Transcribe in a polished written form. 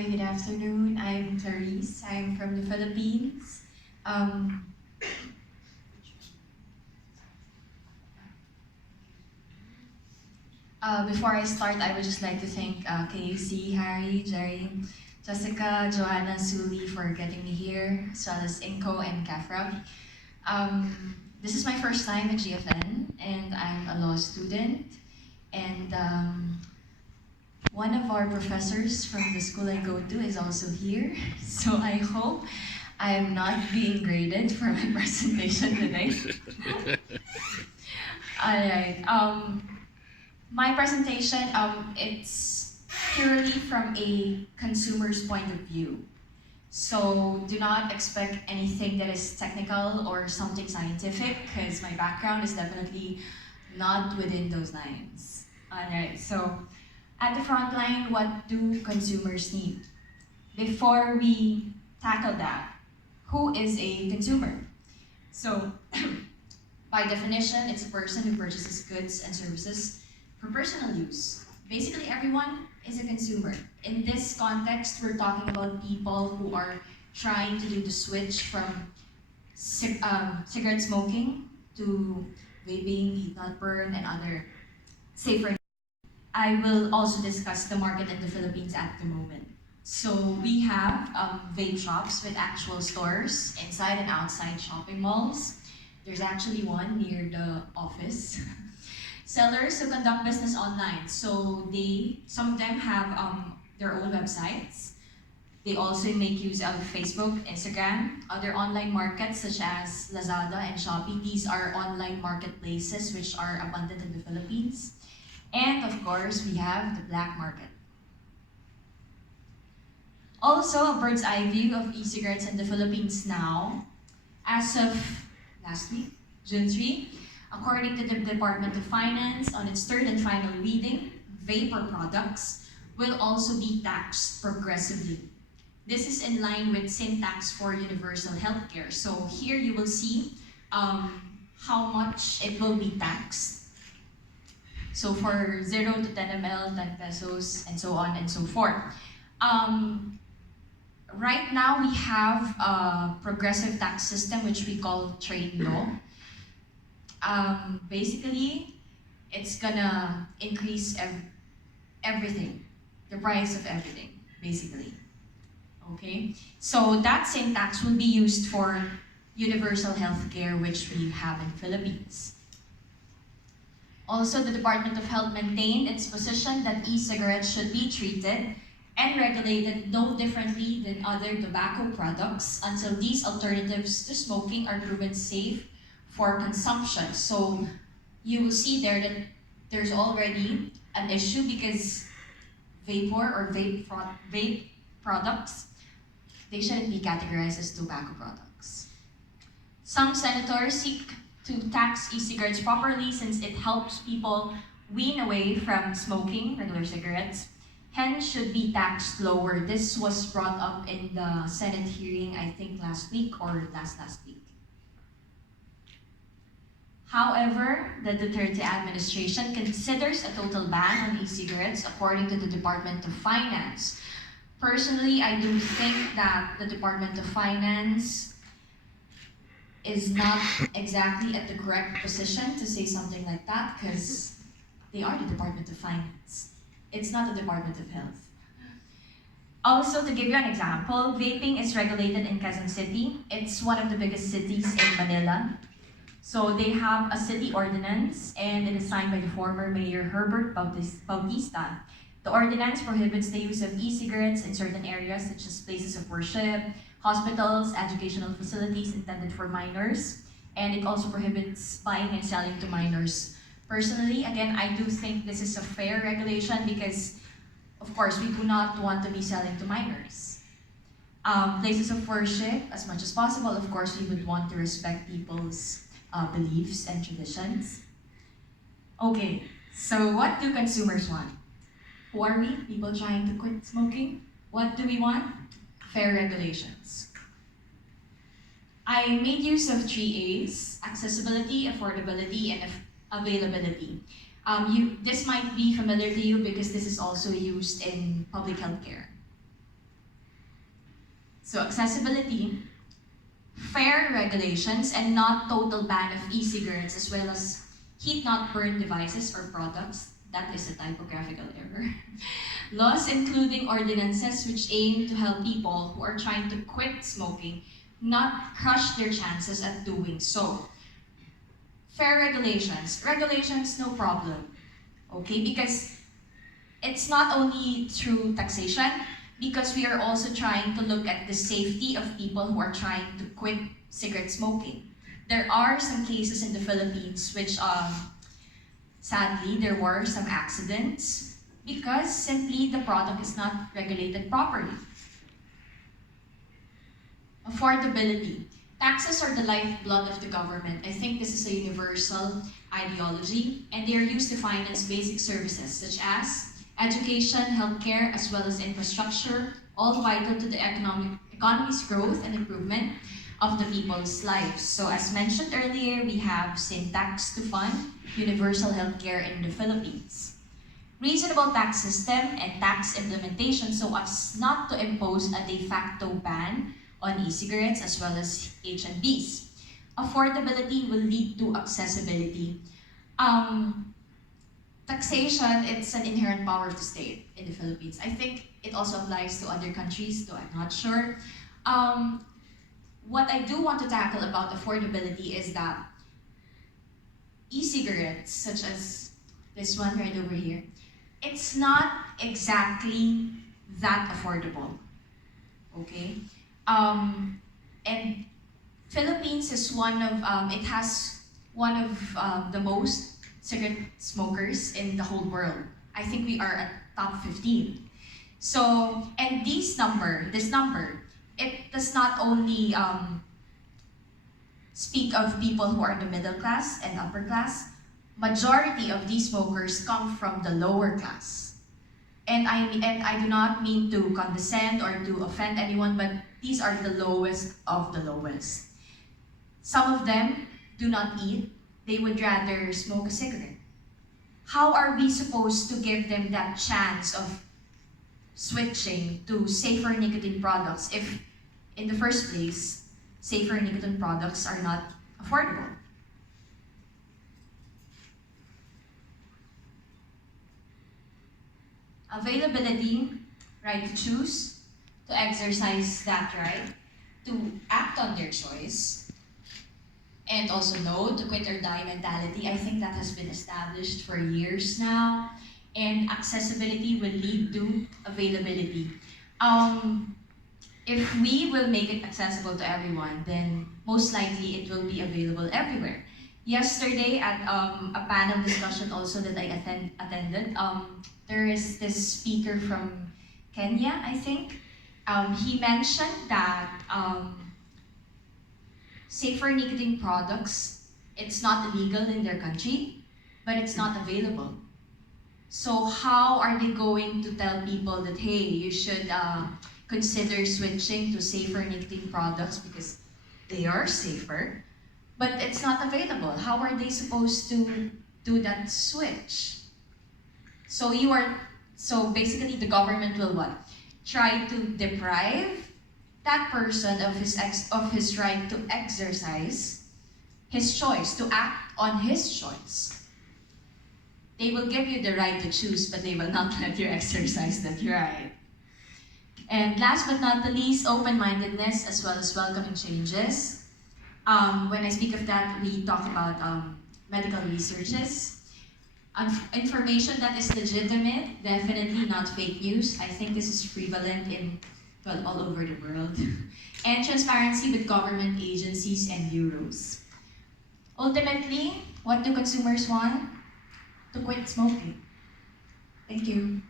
Hi, good afternoon. I'm Clarisse. I'm from the Philippines. Um, Before I start, I would just like to thank KC, Harry, Jerry, Jessica, Joanna, Suli for getting me here, as well as Inko and Kafra. This is my first time at GFN, and I'm a law student. And one of our professors from the school I go to is also here, so I hope I am not being graded for my presentation today. Alright, my presentation, it's purely from a consumer's point of view. So do not expect anything that is technical or something scientific, because my background is definitely not within those lines. Alright, so at the front line, what do consumers need? Before we tackle that, who is a consumer? So, by definition, it's a person who purchases goods and services for personal use. Basically, everyone is a consumer. In this context, we're talking about people who are trying to do the switch from cigarette smoking to vaping, heat not burn, and other safer. I will also discuss the market in the Philippines at the moment. So we have vape shops with actual stores inside and outside shopping malls. There's actually one near the office. Sellers who conduct business online. So some of them have their own websites. They also make use of Facebook, Instagram, other online markets such as Lazada and Shopee. These are online marketplaces which are abundant in the Philippines. And of course, we have the black market. Also, a bird's eye view of e-cigarettes in the Philippines now. As of last week, June 3, according to the Department of Finance, on its third and final reading, vapor products will also be taxed progressively. This is in line with sin tax for universal healthcare. So here you will see how much it will be taxed. So for 0 to 10 ml, 10 pesos, and so on and so forth. Right now, we have a progressive tax system, which we call trade law. Basically, it's gonna increase everything, the price of everything, basically. Okay? So that same tax will be used for universal healthcare, which we have in Philippines. Also, the Department of Health maintained its position that e-cigarettes should be treated and regulated no differently than other tobacco products until these alternatives to smoking are proven safe for consumption. So you will see there that there's already an issue because vape products, they shouldn't be categorized as tobacco products. Some senators seek to tax e-cigarettes properly since it helps people wean away from smoking regular cigarettes. Hence, should be taxed lower. This was brought up in the Senate hearing, I think last week or last week. However, the Duterte administration considers a total ban on e-cigarettes according to the Department of Finance. Personally, I do think that the Department of Finance is not exactly at the correct position to say something like that because they are the Department of Finance. It's not the Department of Health. Also, to give you an example, vaping is regulated in Quezon City. It's one of the biggest cities in Manila. So they have a city ordinance and it is signed by the former Mayor Herbert Bautista. The ordinance prohibits the use of e-cigarettes in certain areas such as places of worship, hospitals, educational facilities intended for minors, and it also prohibits buying and selling to minors. Personally, again, I do think this is a fair regulation because, of course, we do not want to be selling to minors. Places of worship, as much as possible, of course, we would want to respect people's beliefs and traditions. Okay, so what do consumers want? Who are we? People trying to quit smoking? What do we want? Fair regulations. I made use of 3 A's: accessibility, affordability, and availability. This might be familiar to you because this is also used in public healthcare. So accessibility, fair regulations, and not total ban of e-cigarettes, as well as heat-not-burn devices or products. That is a typographical error. Laws including ordinances which aim to help people who are trying to quit smoking not crush their chances at doing so. Fair regulations. Regulations, no problem. Okay, because it's not only through taxation, because we are also trying to look at the safety of people who are trying to quit cigarette smoking. There are some cases in the Philippines which, sadly, there were some accidents because simply the product is not regulated properly. Affordability. Taxes are the lifeblood of the government. I think this is a universal ideology, and they are used to finance basic services such as education, healthcare, as well as infrastructure, all vital to the economy's growth and improvement of the people's lives. So as mentioned earlier, we have same tax to fund universal healthcare in the Philippines. Reasonable tax system and tax implementation so as not to impose a de facto ban on e-cigarettes as well as H&Bs. Affordability will lead to accessibility. Taxation, it's an inherent power of the state in the Philippines. I think it also applies to other countries, though I'm not sure. What I do want to tackle about affordability is that e-cigarettes, such as this one right over here, it's not exactly that affordable, okay? And Philippines is it has one of the most cigarette smokers in the whole world. I think we are at top 15. So, and this number, it does not only speak of people who are in the middle class and upper class. Majority of these smokers come from the lower class. And I do not mean to condescend or to offend anyone, but these are the lowest of the lowest. Some of them do not eat. They would rather smoke a cigarette. How are we supposed to give them that chance of switching to safer nicotine products if, in the first place, safer nicotine products are not affordable? Availability, right to choose, to exercise that right, to act on their choice, and also no to quit or die mentality. I think that has been established for years now. And accessibility will lead to availability. If we will make it accessible to everyone, then most likely it will be available everywhere. Yesterday at a panel discussion also that I attended, there is this speaker from Kenya, I think. He mentioned that safer nicotine products, it's not illegal in their country, but it's not available. So how are they going to tell people that, hey, you should consider switching to safer nicotine products because they are safer, but it's not available? How are they supposed to do that switch? So basically the government will what? Try to deprive that person of his right to exercise his choice, to act on his choice. They will give you the right to choose, but they will not let you exercise that right. And last but not the least, open-mindedness as well as welcoming changes. When I speak of that, we talk about medical researches. Information that is legitimate, definitely not fake news. I think this is prevalent all over the world. And transparency with government agencies and bureaus. Ultimately, what do consumers want? To quit smoking. Thank you.